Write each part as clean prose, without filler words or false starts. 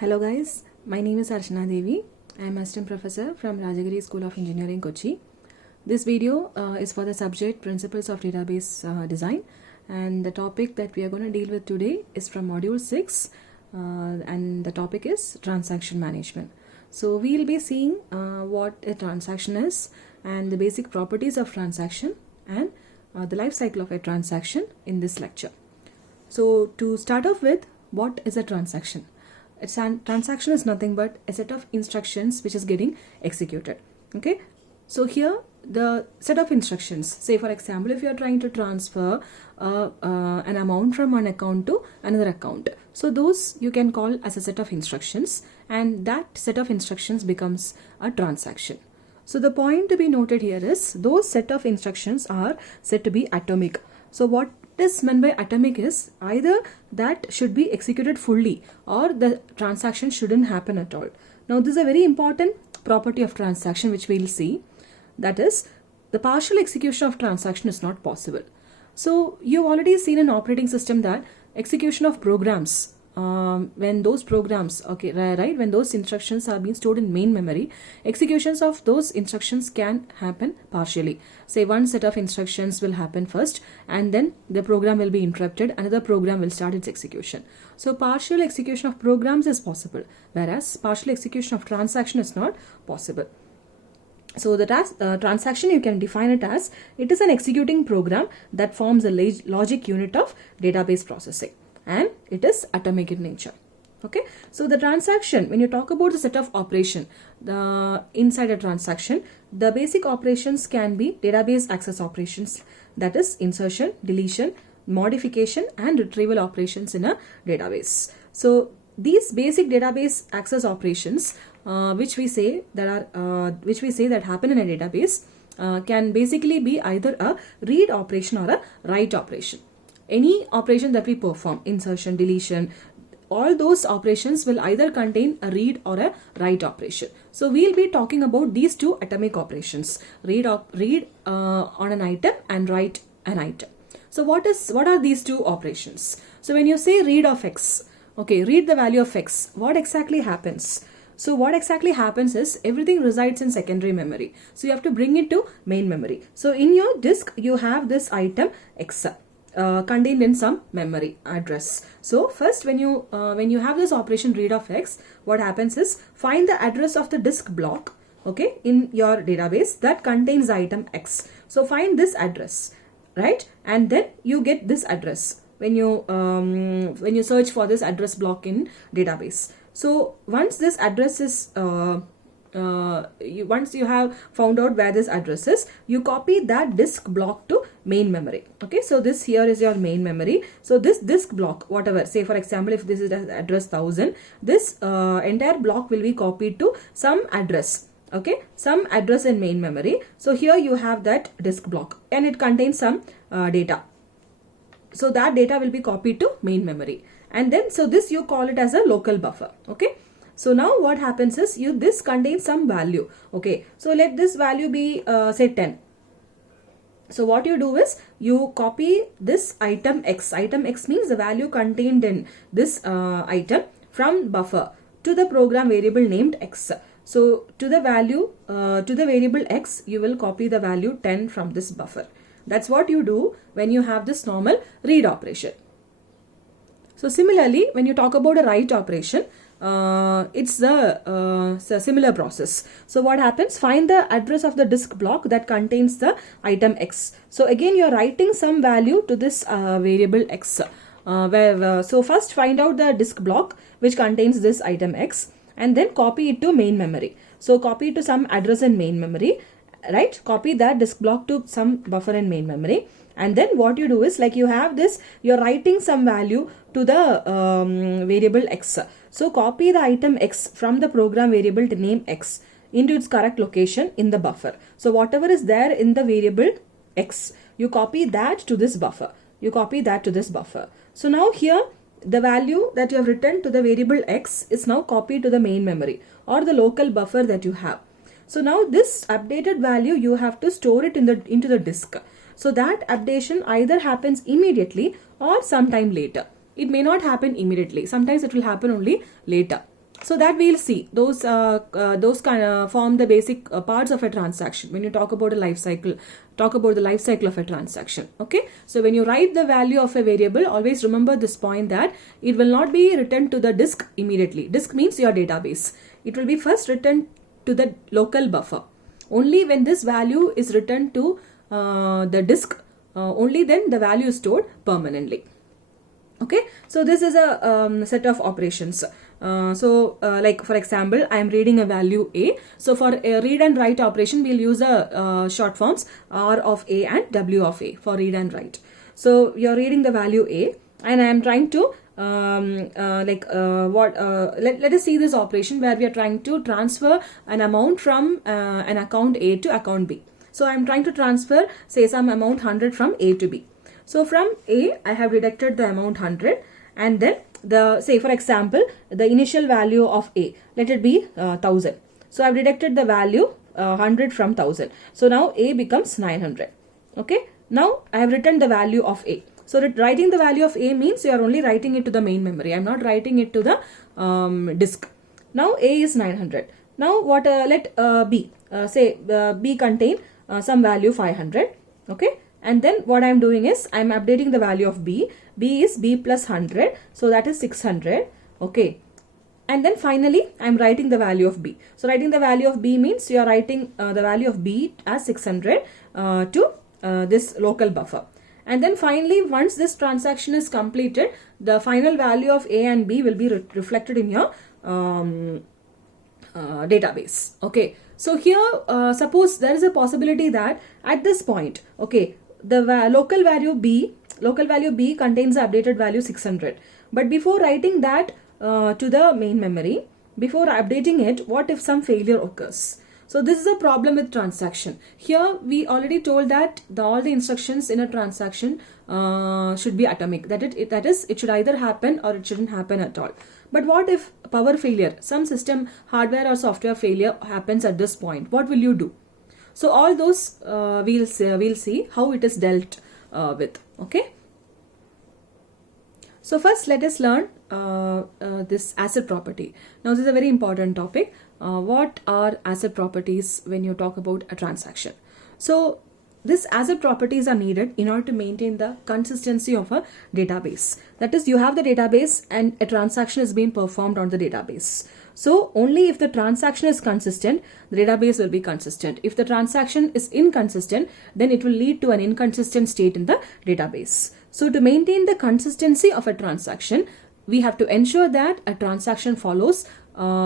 Hello guys, my name is Archana Devi. I am Assistant Professor from Rajagiri School of Engineering, Kochi. This video is for the subject Principles of Database Design, and the topic that we are going to deal with today is from Module 6 and the topic is Transaction Management. So we will be seeing what a transaction is and the basic properties of transaction and the life cycle of a transaction in this lecture. So to start off with, what is a transaction? A transaction is nothing but a set of instructions which is getting executed. Okay, so here the set of instructions, say for example if you are trying to transfer an amount from one account to another account, so those you can call as a set of instructions, and that set of instructions becomes a transaction. So the point to be noted here is those set of instructions are said to be atomic. So what is meant by atomic is either that should be executed fully or the transaction shouldn't happen at all. Now this is a very important property of transaction which we will see, that is the partial execution of transaction is not possible. So you've already seen in operating system that execution of programs, when those programs, okay, right, when those instructions are being stored in main memory, executions of those instructions can happen partially. Say one set of instructions will happen first and then the program will be interrupted, another program will start its execution. So partial execution of programs is possible, whereas partial execution of transaction is not possible. So the transaction, you can define it as it is an executing program that forms a logic unit of database processing, and it is atomic in nature. Okay, so the transaction, when you talk about the set of operation, inside a transaction, the basic operations can be database access operations, that is insertion, deletion, modification and retrieval operations in a database. So these basic database access operations which we say that happen in a database can basically be either a read operation or a write operation. Any operation that we perform, insertion, deletion, all those operations will either contain a read or a write operation. So we'll be talking about these two atomic operations, read on an item and write an item. So what are these two operations? So when you say read of x, okay, read the value of x, what exactly happens? So what exactly happens is everything resides in secondary memory. So you have to bring it to main memory. So in your disk, you have this item x contained in some memory address. So first when you have this operation read of x, what happens is find the address of the disk block, okay, in your database that contains item x. So find this address, right? And then you get this address when you search for this address block in database. So once this address is once you have found out where this address is, you copy that disk block to main memory. Okay, so this here is your main memory. So this disk block, whatever, say for example if this is address 1000, this entire block will be copied to some address. Okay, some address in main memory. So here you have that disk block and it contains some data. So that data will be copied to main memory, and then so this you call it as a local buffer. Okay, so now what happens is this contains some value. Okay, so let this value be say 10. So what you do is you copy this item x. Item x means the value contained in this item from buffer to the program variable named x. So to the value to the variable x, you will copy the value 10 from this buffer. That's what you do when you have this normal read operation. So similarly, when you talk about a write operation, it's a similar process. So what happens? Find the address of the disk block that contains the item x. So again, you're writing some value to this variable x. So first find out the disk block which contains this item x and then copy it to main memory. So copy it to some address in main memory, right? Copy that disk block to some buffer in main memory. And then what you do is, like you have this, you're writing some value to the variable x. So copy the item x from the program variable to name x into its correct location in the buffer. So whatever is there in the variable x, you copy that to this buffer. You copy that to this buffer. So now here the value that you have written to the variable x is now copied to the main memory or the local buffer that you have. So now this updated value you have to store it into the disk. So that updation either happens immediately or sometime later. It may not happen immediately. Sometimes it will happen only later. So that we'll see those kind of form the basic parts of a transaction. When you talk about a life cycle, talk about the life cycle of a transaction. Okay, so when you write the value of a variable, always remember this point that it will not be written to the disk immediately. Disk means your database. It will be first written to the local buffer. Only when this value is written to the disk, only then the value is stored permanently. Okay, so this is a set of operations. Like for example, I am reading a value A. So for a read and write operation, we'll use a short forms R of A and W of A for read and write. So you're reading the value A, and I am trying to let us see this operation where we are trying to transfer an amount from an account A to account B. So I am trying to transfer, say, some amount 100 from A to B. So from A, I have deducted the amount 100, and then say for example, the initial value of A, let it be 1000. So I have deducted the value 100 from 1000. So now A becomes 900. Okay. Now I have written the value of A. So writing the value of A means you are only writing it to the main memory. I am not writing it to the disk. Now A is 900. Now what? Let B, B contain some value 500. Okay. And then what I am doing is I am updating the value of B. B is B plus 100. So that is 600. Okay. And then finally I am writing the value of B. So writing the value of B means you are writing the value of B as 600 to this local buffer. And then finally, once this transaction is completed, the final value of A and B will be reflected in your database. Okay. So here, suppose there is a possibility that at this point, okay, the local value B contains the updated value 600. But before writing that to the main memory, before updating it, what if some failure occurs? So this is a problem with transaction. Here we already told that all the instructions in a transaction should be atomic. That is, it should either happen or it shouldn't happen at all. But what if power failure, some system hardware or software failure happens at this point? What will you do? So all those we'll see how it is dealt with. Okay. So first let us learn this asset property. Now this is a very important topic. What are asset properties when you talk about a transaction? So these asset properties are needed in order to maintain the consistency of a database. That is, you have the database and a transaction is being performed on the database. So only if the transaction is consistent, the database will be consistent. If the transaction is inconsistent, then it will lead to an inconsistent state in the database. So to maintain the consistency of a transaction, we have to ensure that a transaction follows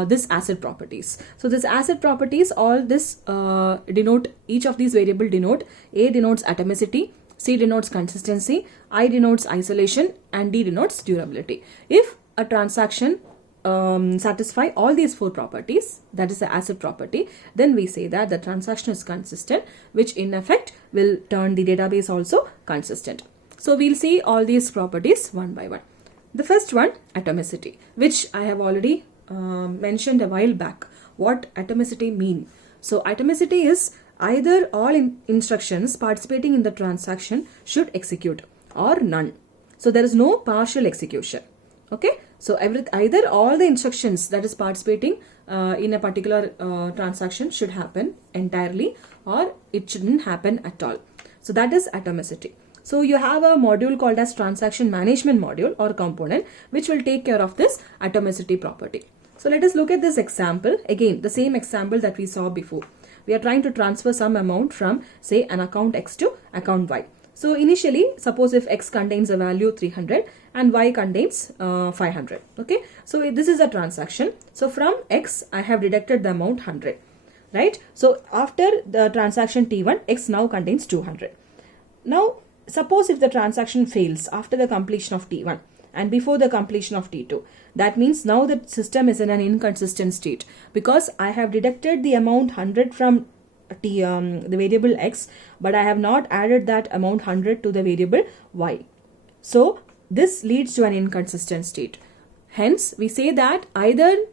this asset properties. So this asset properties, all this denote, each of these variable denote. A denotes atomicity, C denotes consistency, I denotes isolation, and D denotes durability. If a transaction satisfy all these four properties, that is the asset property, then we say that the transaction is consistent, which in effect will turn the database also consistent. So we'll see all these properties one by one. The first one, atomicity, which I have already mentioned a while back. What atomicity mean? So atomicity is either all instructions participating in the transaction should execute or none. So there is no partial execution. Okay. So either all the instructions that is participating in a particular transaction should happen entirely, or it shouldn't happen at all. So that is atomicity. So you have a module called as transaction management module or component, which will take care of this atomicity property. So let us look at this example. Again, the same example that we saw before. We are trying to transfer some amount from, say, an account X to account Y. So initially, suppose if X contains a value 300 and Y contains 500. Okay. So this is a transaction. So from X, I have deducted the amount 100. Right. So after the transaction T1, X now contains 200. Now, suppose if the transaction fails after the completion of T1 and before the completion of T2, that means now the system is in an inconsistent state, because I have deducted the amount 100 from the variable X, but I have not added that amount 100 to the variable Y. So this leads to an inconsistent state. Hence, we say that either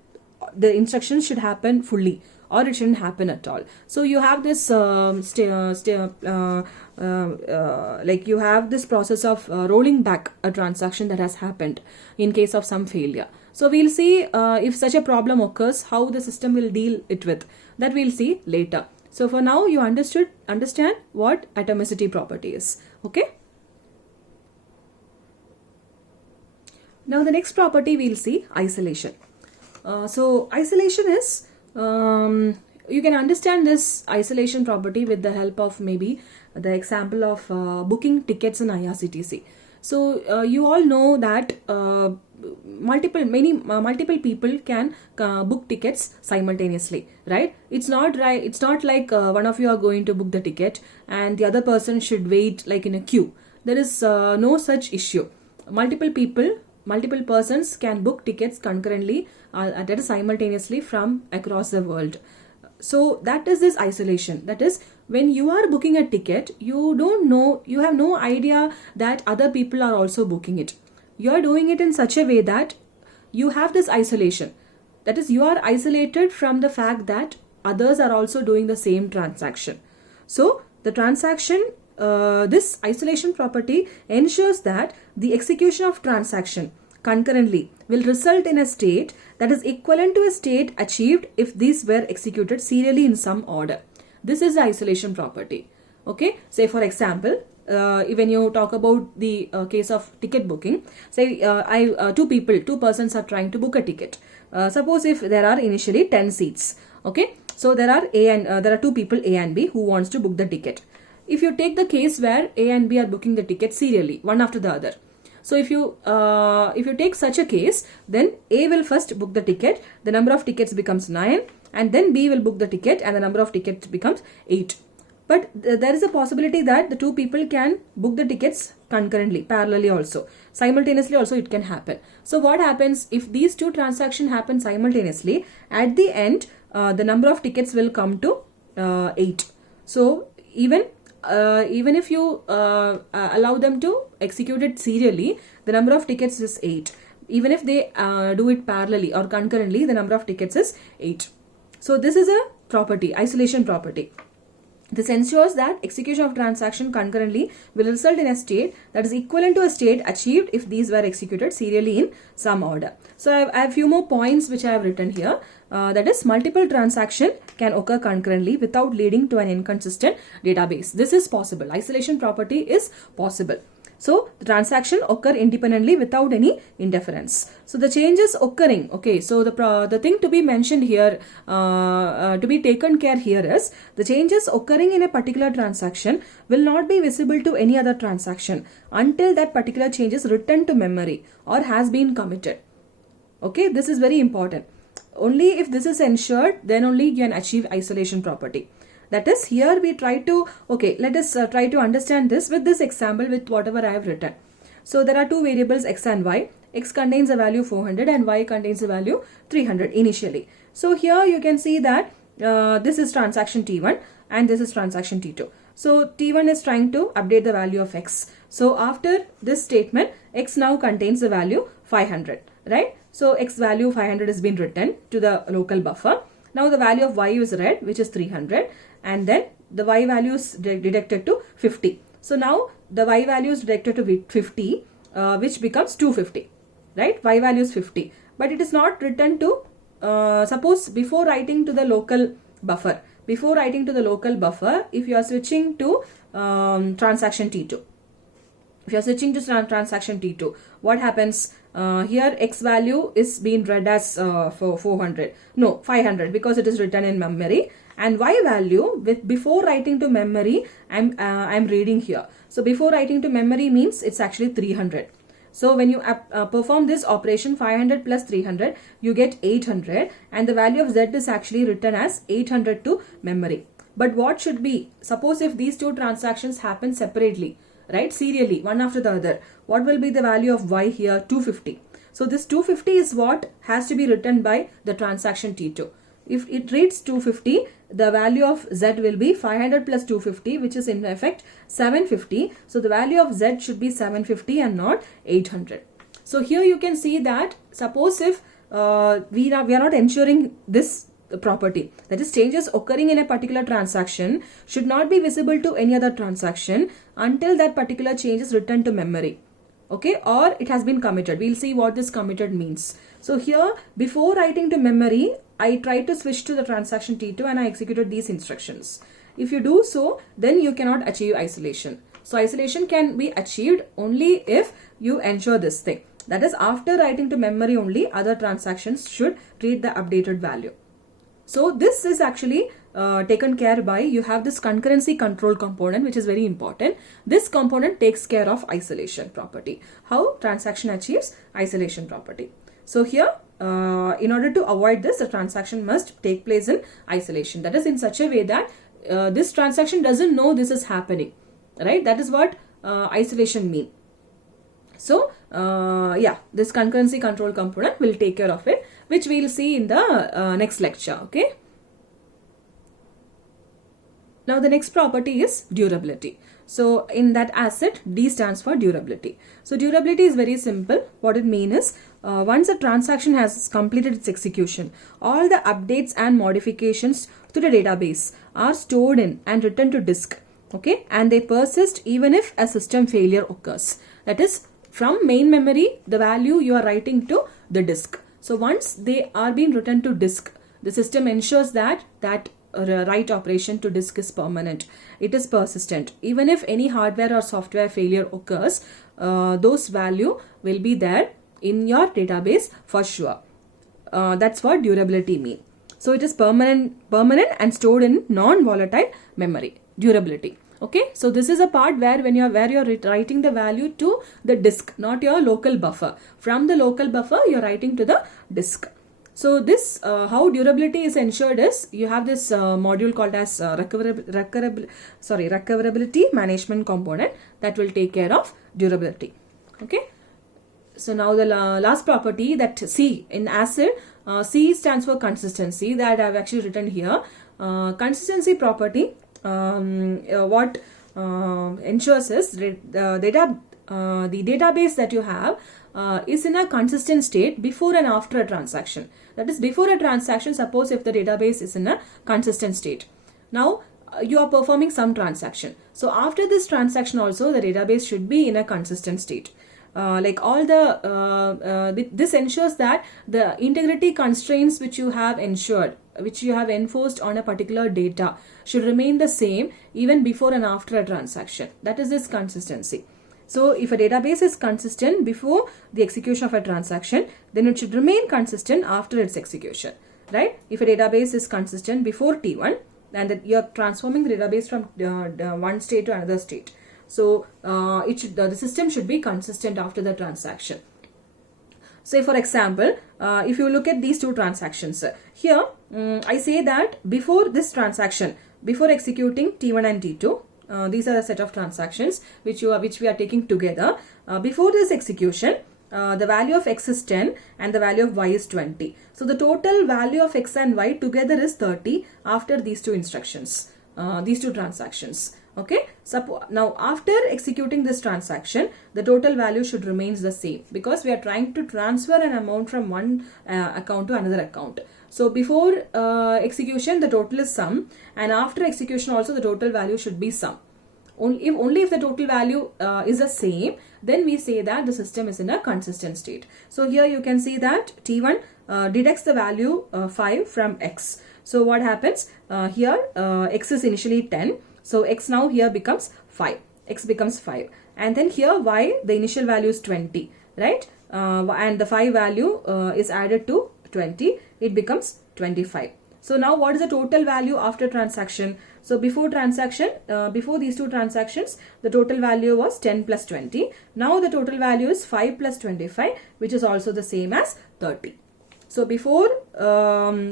the instructions should happen fully or it shouldn't happen at all. So you have this like you have this process of rolling back a transaction that has happened in case of some failure. So we'll see if such a problem occurs, how the system will deal it with. That we'll see later. So for now, you understand what atomicity property is. Okay. Now the next property we'll see, isolation. So isolation is, you can understand this isolation property with the help of maybe the example of booking tickets in IRCTC. So you all know that multiple people can book tickets simultaneously, right? It's not like one of you are going to book the ticket and the other person should wait like in a queue. There is no such issue. Multiple persons can book tickets concurrently, that is simultaneously from across the world. So that is this isolation. That is, when you are booking a ticket, you have no idea that other people are also booking it. You are doing it in such a way that you have this isolation. That is, you are isolated from the fact that others are also doing the same transaction. So the transaction, this isolation property ensures that the execution of transaction concurrently will result in a state that is equivalent to a state achieved if these were executed serially in some order. This is the isolation property. Okay, say for example, when you talk about the case of ticket booking, say two persons are trying to book a ticket. Suppose if there are initially 10 seats. Okay, so there are two people, A and B, who wants to book the ticket. If you take the case where A and B are booking the ticket serially, one after the other. So if you take such a case, then A will first book the ticket, the number of tickets becomes 9, and then B will book the ticket and the number of tickets becomes 8. But there is a possibility that the two people can book the tickets concurrently, parallelly also. Simultaneously also it can happen. So what happens if these two transactions happen simultaneously? At the end, the number of tickets will come to 8. So even if you allow them to execute it serially, the number of tickets is 8. Even if they do it parallelly or concurrently, the number of tickets is 8. So this is a property, isolation property. This ensures that execution of transaction concurrently will result in a state that is equivalent to a state achieved if these were executed serially in some order. So I have few more points which I have written here. That is, multiple transaction can occur concurrently without leading to an inconsistent database. This is possible. Isolation property is possible. So the transaction occur independently without any interference. So the changes occurring, okay, so the thing to be mentioned here, to be taken care here is, the changes occurring in a particular transaction will not be visible to any other transaction until that particular change is written to memory or has been committed. Okay, this is very important. Only if this is ensured, then only you can achieve isolation property. That is, here we try to, okay, let us try to understand this with this example with whatever I have written. So there are two variables, x and y. X contains a value 400 and y contains a value 300 initially. So here you can see that this is transaction T1 and this is transaction T2. So T1 is trying to update the value of x. So after this statement, x now contains the value 500, right? So x value 500 has been written to the local buffer. Now the value of y is read, which is 300, and then the y value is deducted to 50. So now the y value is deducted to 50, which becomes 250, right? Y value is 50, but it is not written to, suppose before writing to the local buffer, if you are switching to transaction T2, what happens? Here x value is being read as 500 because it is written in memory, and y value before writing to memory I'm reading here. So before writing to memory means it's actually 300. So when you perform this operation, 500 plus 300, you get 800, and the value of z is actually written as 800 to memory. But what should be, suppose if these two transactions happen separately, right, serially, one after the other, what will be the value of y here? 250. So this 250 is what has to be written by the transaction T2. If it reads 250, the value of z will be 500 plus 250, which is in effect 750. So the value of z should be 750 and not 800. So here you can see that, suppose if we are not ensuring this property, that is, changes occurring in a particular transaction should not be visible to any other transaction until that particular change is written to memory, okay, or it has been committed. We'll see what this committed means. So here, before writing to memory, I tried to switch to the transaction T2 and I executed these instructions. If you do so, then you cannot achieve isolation. So isolation can be achieved only if you ensure this thing. That is, after writing to memory only, other transactions should read the updated value. So this is actually taken care by, you have this concurrency control component, which is very important. This component takes care of isolation property. How transaction achieves isolation property. So here, in order to avoid this, the transaction must take place in isolation. That is, in such a way that this transaction doesn't know this is happening, right? That is what isolation means. So yeah, this concurrency control component will take care of it, which we will see in the next lecture. Okay. Now the next property is durability. So in that asset, D stands for durability. So durability is very simple. What it means is, once a transaction has completed its execution, all the updates and modifications to the database are stored in and returned to disk. Okay, and they persist even if a system failure occurs. That is, from main memory, the value you are writing to the disk. So once they are being returned to disk, the system ensures that write operation to disk is permanent. It is persistent. Even if any hardware or software failure occurs, those value will be there in your database for sure. That's what durability means. So it is permanent and stored in non-volatile memory. Durability. Okay, so this is a part where you're writing the value to the disk, not your local buffer. From the local buffer, you're writing to the disk. So this, how durability is ensured is, you have this module called as recoverability management component that will take care of durability. Okay. So now the last property, that C in ACID, C stands for consistency, that I have actually written here. Consistency property, what ensures is the database that you have is in a consistent state before and after a transaction. That is, before a transaction, suppose if the database is in a consistent state. Now you are performing some transaction. So after this transaction also, the database should be in a consistent state. Like all this ensures that the integrity constraints which you have ensured, which you have enforced on a particular data, should remain the same even before and after a transaction. That is this consistency. So if a database is consistent before the execution of a transaction, then it should remain consistent after its execution, right? If a database is consistent before T1, and that you are transforming the database from one state to another state. So the system should be consistent after the transaction. Say for example, if you look at these two transactions, here I say that before this transaction, before executing T1 and T2, these are the set of transactions which we are taking together. Before this execution, the value of x is 10 and the value of y is 20. So the total value of x and y together is 30 after these two instructions, these two transactions. Okay, now after executing this transaction, the total value should remain the same, because we are trying to transfer an amount from one account to another account. So before execution, the total is sum, and after execution also the total value should be sum. Only if the total value is the same, then we say that the system is in a consistent state. So here you can see that T1 deducts the value 5 from x. So what happens here, x is initially 10. So x now here becomes 5. X becomes 5. And then here y, the initial value is 20, right? And the 5 value is added to 20. It becomes 25. So now what is the total value after transaction? So before transaction, before these two transactions, the total value was 10 plus 20. Now the total value is 5 plus 25, which is also the same as 30. So before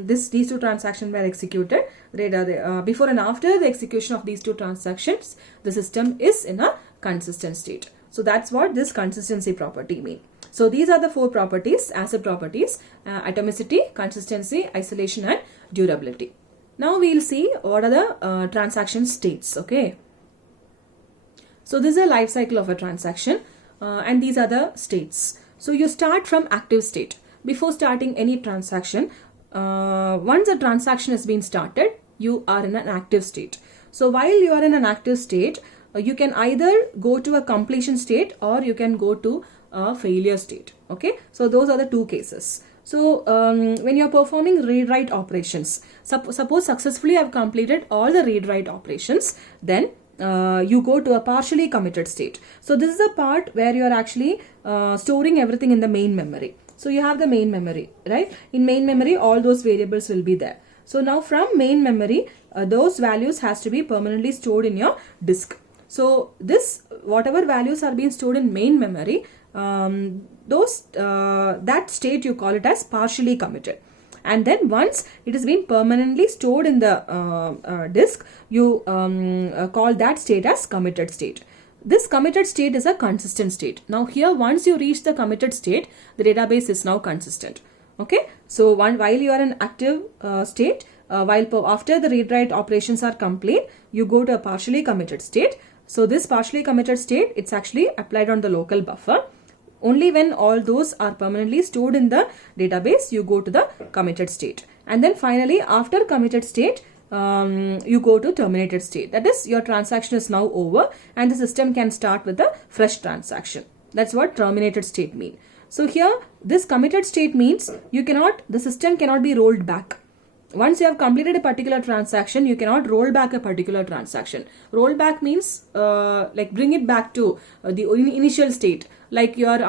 these two transactions were executed, before and after the execution of these two transactions, the system is in a consistent state. So that's what this consistency property means. So these are the four properties, ACID properties: atomicity, consistency, isolation, and durability. Now we'll see what are the transaction states. Okay. So this is a life cycle of a transaction, and these are the states. So you start from active state. Before starting any transaction, once a transaction has been started, you are in an active state. So while you are in an active state, you can either go to a completion state or you can go to a failure state. Okay, so those are the two cases. So when you're performing read-write operations, suppose successfully I've completed all the read-write operations, then you go to a partially committed state. So this is the part where you are actually storing everything in the main memory. So you have the main memory, right? In main memory, all those variables will be there. So now from main memory, those values has to be permanently stored in your disk. So this, whatever values are being stored in main memory, that state you call it as partially committed. And then once it has been permanently stored in the disk, you call that state as committed state. This committed state is a consistent state. Now here, once you reach the committed state, the database is now consistent. Okay, so while you are in active state, after the read-write operations are complete, you go to a partially committed state. So this partially committed state, it's actually applied on the local buffer. Only when all those are permanently stored in the database, you go to the committed state. And then finally, after committed state, you go to terminated state. That is, your transaction is now over and the system can start with a fresh transaction. That's what terminated state means. So here, this committed state means the system cannot be rolled back. Once you have completed a particular transaction, you cannot roll back a particular transaction. Roll back means like bring it back to the initial state, like you are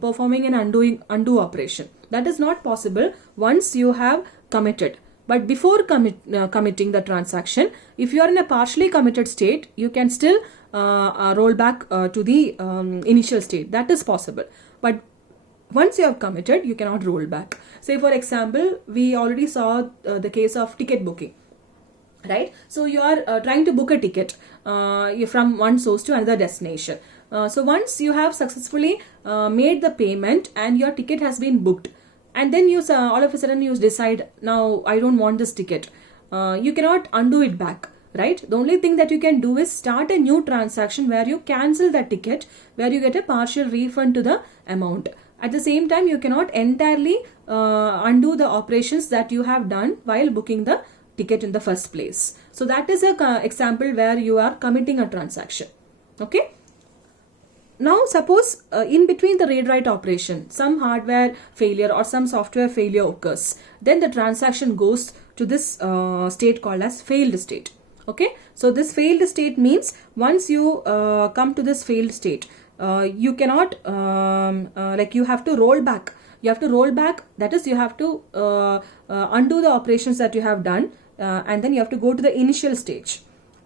performing an undo operation. That is not possible once you have committed. But before committing the transaction, if you are in a partially committed state, you can still roll back to the initial state. That is possible. But once you have committed, you cannot roll back. Say for example, we already saw the case of ticket booking, right? So you are trying to book a ticket from one source to another destination. So once you have successfully made the payment and your ticket has been booked, and then you all of a sudden you decide, now I don't want this ticket. You cannot undo it back, right? The only thing that you can do is start a new transaction where you cancel that ticket, where you get a partial refund to the amount. At the same time, you cannot entirely undo the operations that you have done while booking the ticket in the first place. So that is an example where you are committing a transaction. Okay. Now suppose in between the read-write operation, some hardware failure or some software failure occurs. Then the transaction goes to this state called as failed state. Okay. So this failed state means once you come to this failed state, you cannot you have to roll back. You have to roll back. That is, you have to undo the operations that you have done, and then you have to go to the initial stage.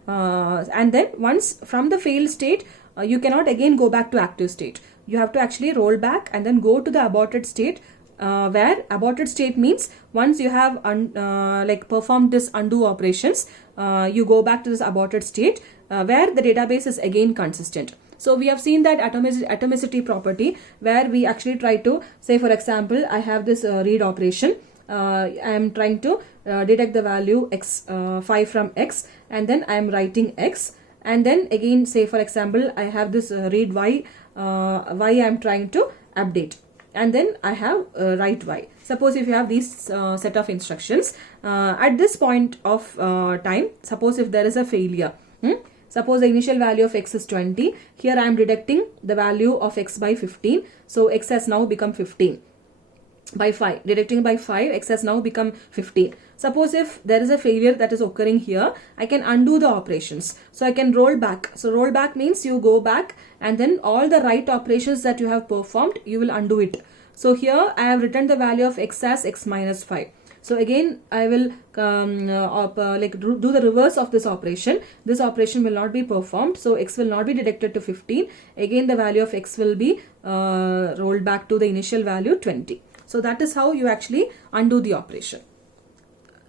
And then once from the failed state, you cannot again go back to active state. You have to actually roll back and then go to the aborted state, where aborted state means once you have performed this undo operations, you go back to this aborted state where the database is again consistent. So we have seen that atomicity property, where we actually try to say, for example, I have this read operation. I am trying to detect the value x5 from x, and then I am writing x, and then again say, for example, I have this read y I am trying to update, and then I have write y. Suppose if you have these set of instructions at this point of time, suppose if there is a failure. Suppose the initial value of x is 20. Here I am detecting the value of x by 15. So x has now become 15 by 5. Detecting by 5, x has now become 15. Suppose if there is a failure that is occurring here, I can undo the operations. So I can roll back. So roll back means you go back and then all the write operations that you have performed, you will undo it. So here I have written the value of x as x minus 5. So again, I will do the reverse of this operation. This operation will not be performed. So x will not be detected to 15. Again, the value of x will be rolled back to the initial value 20. So that is how you actually undo the operation.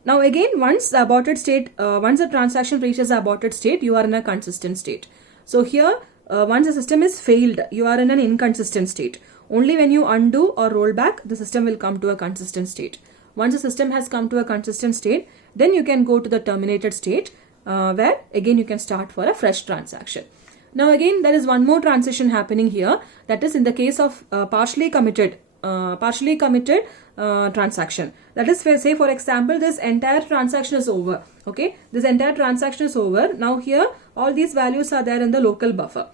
Now again, once the aborted state, once the transaction reaches the aborted state, you are in a consistent state. So here, once the system is failed, you are in an inconsistent state. Only when you undo or roll back, the system will come to a consistent state. Once the system has come to a consistent state, then you can go to the terminated state, where again you can start for a fresh transaction. Now again, there is one more transition happening here. That is in the case of partially committed transaction. That is, say for example, this entire transaction is over. Okay, this entire transaction is over. Now here all these values are there in the local buffer.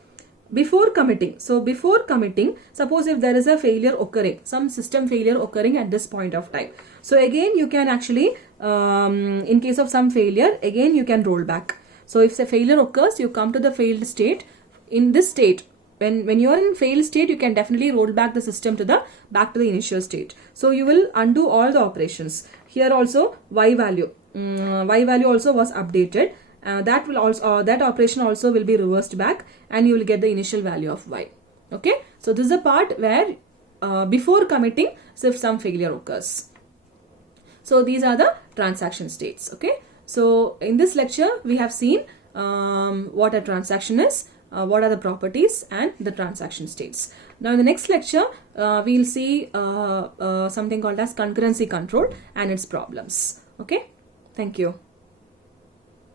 before committing. So before committing, suppose if there is a failure occurring, some system failure occurring at this point of time. So again, you can actually, in case of some failure, again you can roll back. So if the failure occurs, you come to the failed state. In this state, when you are in failed state, you can definitely roll back the system to the back to the initial state. So you will undo all the operations. Here also y value also was updated. That will also that operation also will be reversed back, and you will get the initial value of y. Okay, so this is a part where before committing, so if some failure occurs. So these are the transaction states. Okay, so in this lecture we have seen what a transaction is, what are the properties and the transaction states. Now in the next lecture we'll see something called as concurrency control and its problems. Okay, thank you.